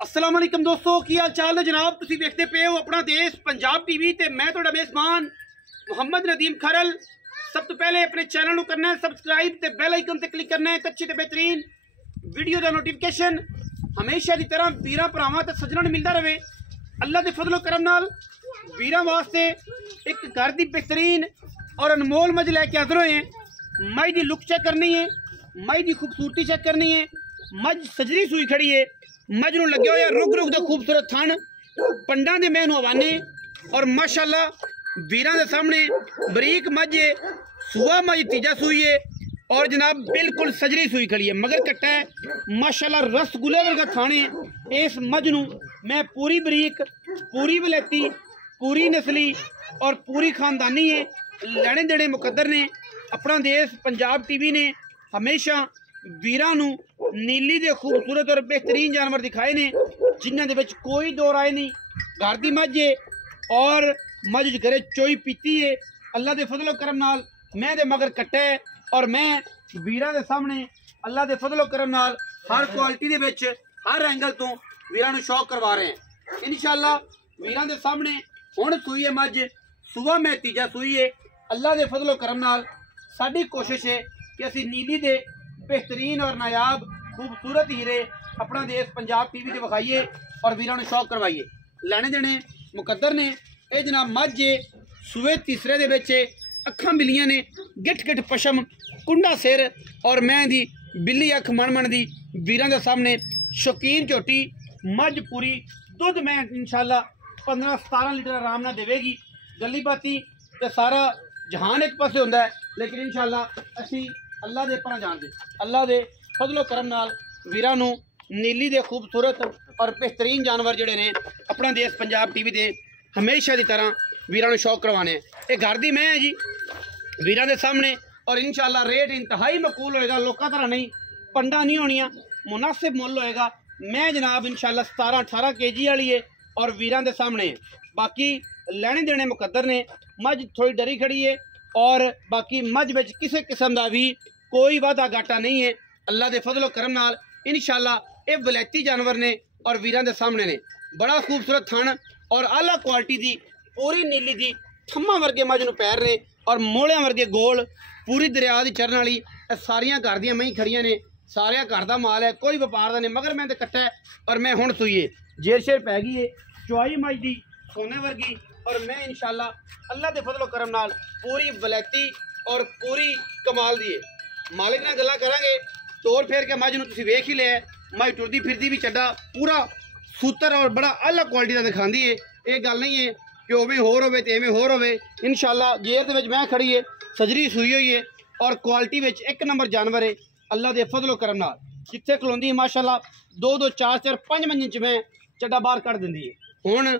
अस्सलाम वालेकुम दोस्तों, की हाल चाल है जनाब। तुसीं देखते पे हो अपना देश पंजाब टीवी ते मैं तुहाडा मेज़बान मुहम्मद नदीम खरल। सब तो पहले अपने चैनल को करना है सबसक्राइब ते बेल आइकन ते क्लिक करना है। अच्छी ते बेहतरीन वीडियो का नोटिफिकेशन हमेशा की तरह वीरां भरावां ते सज्जणां नूं मिलदा रहे। अल्लाह के फजलो करम नाल वीरां वास्ते एक घर की बेहतरीन और अनमोल मज लैके हाज़र होए हैं। मज की लुक चेक करनी है, मज की खूबसूरती चेक करनी है। मज सजरी सूई खड़ी है, मज नूं लगे हुए रुग रुग दे खूबसूरत थण पंडां दे मैनू हवाने और माशाअल्लाह वीरां दे सामने बरीक मज है। सूआ मज तीजा सूई है और जनाब बिल्कुल सजरी सूई खड़ी है, मगर कट्टा है माशाअल्लाह रसगुल्ले वर्गा थाने। इस मज नूं मैं पूरी बरीक, पूरी वलैती, पूरी नस्ली और पूरी खानदानी है लैने देने मुकद्दर ने। अपना देश पंजाब टीवी ने हमेशा वीरां नूं नीली दे खूबसूरत और बेहतरीन जानवर दिखाए ने, जिन्हां दे विच कोई दो राय नहीं। घर दी मज है और मज घरे चोई पीती है। अल्लाह दे फजलो करम नाल मैं दे मगर कट्टा है और मैं वीरां दे सामने अल्लाह दे फजलो करम नाल हर क्वालिटी दे विच हर एंगल तो वीरां नूं शौक करवा रहे हैं। इंशाअल्लाह वीरां दे सामने हुण सूई है मज, सुबह मैं तीजा सूई है। अल्लाह दे फजलो करम नाल साडी कोशिश है कि असी नीली दे बेहतरीन और नायाब खूबसूरत हीरे अपना देश पंजाब टीवी से विखाइए और वीरां नूं शौक करवाइए। लैने देने मुकद्दर ने। ये जनाब मज है सूए तीसरे दे विच अखां मिलियां ने, गिट गिट पशम, कुंडा सिर और मैं दी बिल्ली अख मन मन दी वीरां दे सामने शौकीन झोटी मज पूरी दुध मैं इंशाअल्लाह 15-17 लीटर आराम नाल देवेगी। गली बाती ते सारा जहान एक पासे हुंदा है, लेकिन इंशाअल्लाह असी अल्लाह दे पर जानदे अल्लाह दे फजलो करम नाल वीरां नूं नीली दे खूबसूरत और बेहतरीन जानवर जिहड़े ने अपना देश पंजाब टीवी दे हमेशा की तरह वीरां नूं शौक करवाने। ये घर दी मैं है जी वीरां दे सामने और इंशाअल्लाह रेट इंतहाई मकबूल होएगा, लोकां तरह नहीं, पंडा नहीं होनियां, मुनासिब मुल होएगा। मैं जनाब इंशाअल्लाह 17-18 kg वाली है और वीरां दे सामने बाकी लैने देने मुकद्दर ने। मज थोड़ी डरी खड़ी है और बाकी मज विच किसी किस्म का भी कोई वादा घाटा नहीं है। अल्लाह दे फजलो करम नाल इंशाअल्लाह ये वलैती जानवर ने और वीरां दे सामने ने। बड़ा खूबसूरत थण और आला क्वालिटी दी पूरी नीली दी थम्मा वर्गे मज नूं पैर ने और मोलियां वर्गे गोल, पूरी दरिया दी चरण वाली। सारियां घर दियां मई खड़ियां ने, सारिया घर का माल है, कोई व्यापार का नहीं। मगर मैं तो कट्टा है और मैं हुण सूईए जेर शेर पै गई है चुआई मज दी सोने वर्गी और मैं इंशाअल्लाह अल्लाह के फजलो करम नाल पूरी वलैती और पूरी कमाल दी है। मालिक नाल गल्लां करांगे, तोड़ फेर के मज नूं तुसीं वेख ही लिया। मज टुरदी फिरदी भी चड्डा पूरा सूतर और बड़ा अलग क्वालिटी का दिखाती है। ये गल नहीं है कि उवें होर होवे ते इवें होर होवे। इंशाअल्लाह जेर दे विच मैं खड़ी है, सजरी सूई हुई है और क्वालिटी विच एक नंबर जानवर है। अल्लाह दे फजलो करम नाल जिथे खलोंदी माशाअल्लाह 2-2 4-4 5 इंच में चड्डा बाहर कढ़ दिंदी है। हुण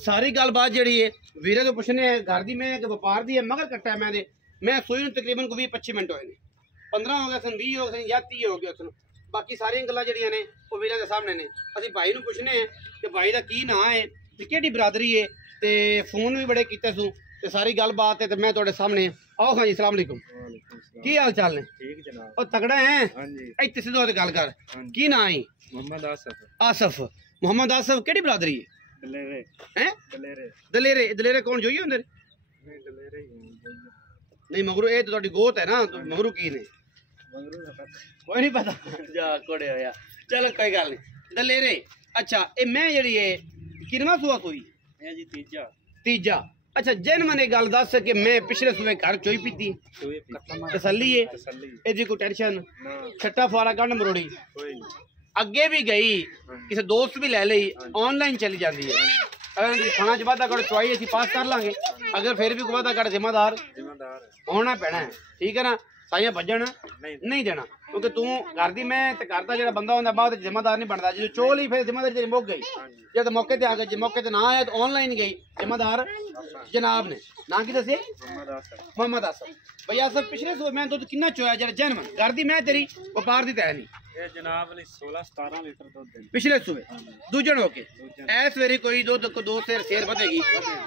सारी गलबात जी है वीरे तो पुछने घर की मैं व्यापार की है, मगर कट्टा है मैं सूई नूं तकरीबन को 20-25 मिनट होए ने, 15 हो गए सन, 20 हो गए या 30 हो गए सन। बाकी सारिया गल्लां जिहड़ियां ने वो वीरां दे सामने ने। असीं भाई नूं पुछने हैं कि भाई का की नाम है ते किहड़ी बरादरी है, ते फोन भी बड़े कीते सूं ते सारी गलबात है ते मैं तुहाडे सामने। आओ खां जी, अस्सलाम वालेकुम, की हाल चाल ने? ठीक जनाब। और तगड़ा है? हां जी। इत्थे सिद्धो ते गल कर, की नाम है? मोहम्मद आसफ। आसफ, मोहम्मद आसफ किहड़ी बरादरी है? दलेरे। हैं? दलेरे। दलेरे, दलेरे कौन जोई होंदे? नहीं दलेरे ही नहीं मगरू ये तो गोत है ना, तो मगरू की ने? मंगरू का कोई नहीं पता जा कोड़े होया। चलो कोई गल नहीं। दलेरे अच्छा, ये मैं जड़ी है किनवा सुआ सूई? है जी तीजा। तीजा। अच्छा जैन मैंने गल दस कि मैं पिछले सुबह घर चोई पीती, तसल्ली है? ये कोई टेंशन छट्टा फुआरा गंढ मरोड़ी अगे भी गई, किसी दोस्त भी ले ली, ऑनलाइन चली जाती है। अगर खाना च वादा करो चुआई असीं पास कर लांगे, अगर फिर भी कोई वादा कर जिम्मेदार होना पैना है, ठीक है ना? साइयां भजन नहीं देना, क्योंकि तू घर दी मैं ते घर दा जेड़ा बंदा होंदा बाद जिम्मेदार नहीं बनता। जो चोल ही फिर जिम्मेदारी तेरी मुक गई, जब मौके ते आ गई, जे मौके ते ना आया तो ऑनलाइन गई। जिम्मेदार जनाब ने ना की दसे? मोहम्मद आसफ। भैया सब पिछले सुबह मैं दुध कितना चोया जरा जैन घर दी मैं तेरी व्यापार दी तय नहीं जनाब 16-17 लीटर दूध पिछले सुबह दूजन होके ऐस वेरी कोई दुध को 2 सेर बधेगी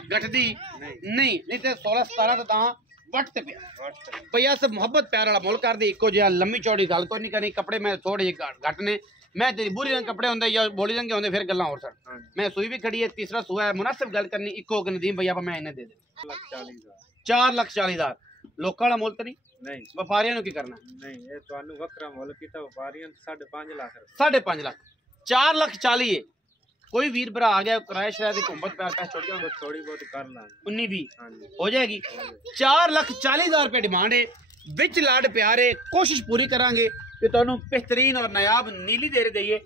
गठदी नहीं तो 16-17 तो वट ते पिया। भैया सब मुहब्बत प्यार वाला मुल कर दी, इको जिहा लम्मी चौड़ी गल कोई नहीं करनी। कपड़े मैं थोड़े घट ने मैं तेरी बुरी रंग कपड़े होंगे या बोली रंग के होंगे फिर गल्लां और सन हाँ मैं सुई भी खड़ी है तीसरा सुआ है मुनासिब गल करनी इको कि नदीम भैया मैं इन्हें दे दे 4,40,000 4,40,000 लोकां दा मुल्ल तो नहीं नहीं व्यापारियों की करना नहीं ये ਤੁਹਾਨੂੰ ਵੱਖਰਾ ਮੁੱਲ ਕੀਤਾ ਵਪਾਰੀਆਂ 5.5 ਲੱਖ 5.5 लाख 4,40,000 है कोई वीर भरा आ गया किराया शराया की घुम्मत पैसे छोड़ गया थोड़ी बहुत कर लांगे 19-20 हाँ जी हो जाएगी 4,40,000 रुपए डिमांड है विच लाड प्यार है कोशिश पूरी करांगे कि तुहानू बेहतरीन और नायाब नीली दे दईए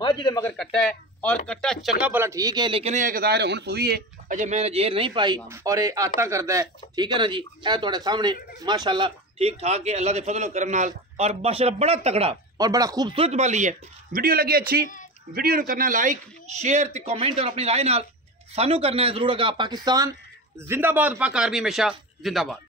मझ दे मगर कट्टा है और कट्टा चंगा भला ठीक है लेकिन ये ज़ाहिर हुण सूई है अजे मैंने जेर नहीं पाई और ये आता करदा है ठीक है ना जी ए तुहाडे सामने माशाअल्लाह ठीक ठाक है अल्लाह दे फजल करम नाल और माशाअल्लाह बड़ा तगड़ा और बड़ा खूबसूरत वाली है वीडियो लगी अच्छी वीडियो करना लाइक शेयर ते कमेंट और अपनी राय नाल सानू करना है जरूर। पाकिस्तान जिंदाबाद, पाक आर्मी हमेशा जिंदाबाद।